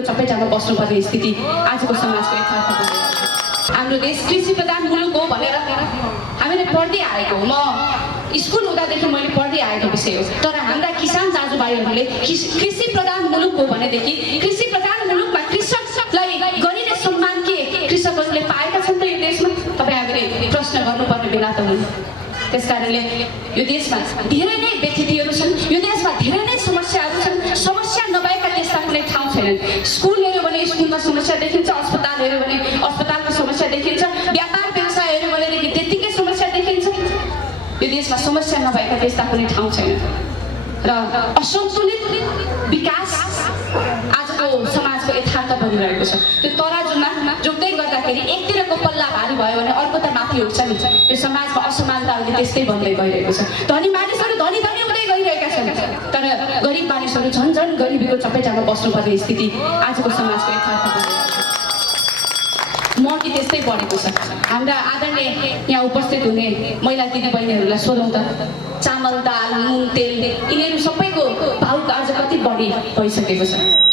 बिगो चपेटामा बस्नुपर्ने स्थिति आजको समाजको यथार्थ बनेको छ। हाम्रो देश कृषि प्रधान मुलुक हो भनेर हामीले पढ्दै आएको हो। म स्कुल हुँदादेखि मैले पढ्दै आएको विषय हो। तर हाम्रा किसान दाजुभाइहरूले कृषि प्रधान मुलुक हो भनेदेखि कृषि प्रधान मुलुकमा कृषकलाई गरिने सम्मान के कृषकहरूले पाएका छन् त यो देशमा? तपाईँ हामीले प्रश्न गर्नुपर्ने बेला त हुन्। त्यसकारणले यो देशमा धेरै नै व्यथितिहरू छन्, यो देशमा धेरै नै समस्याहरू छन्। समस्या नभएका देशमा कुनै ठाउँ छैनन्। स्कुल हेऱ्यो भने स्कुलमा समस्या देखिन्छ, अस्पताल हेऱ्यो भने अस्पतालको समस्या देखिन्छ, व्यापार व्यवसाय हेऱ्यो भनेदेखि त्यत्तिकै समस्या देखिन्छ। यो देशमा समस्या नभएका देशमा कुनै ठाउँ छैन र असन्तुलित विकास आजको समाजको यथार्थ बनिरहेको छ। त्यो तराजुमा जोड्दै गर्दाखेरि एकतिरको पल्ला भारी भयो भने अर्को त माथि उठ्छ नि। यो समाजमा असमानता अहिले त्यस्तै बन्दै गइरहेको छ। धनी मानिसहरू धनी धनी हुँदै गइरहेका छन्, तर गरिब मानिसहरू झन् झन् गरिबीको चपेटामा बस्नुपर्ने स्थिति आजको समाजको यथार्थ बनिरहेको छ। महँगी त्यस्तै बढेको छ। हाम्रा आदरणीय यहाँ उपस्थित हुने महिला दिदीबहिनीहरूलाई सोधौँ त, चामल दाल नुन तेल यिनीहरू सबैको भाउ आज कति बढी भइसकेको छ।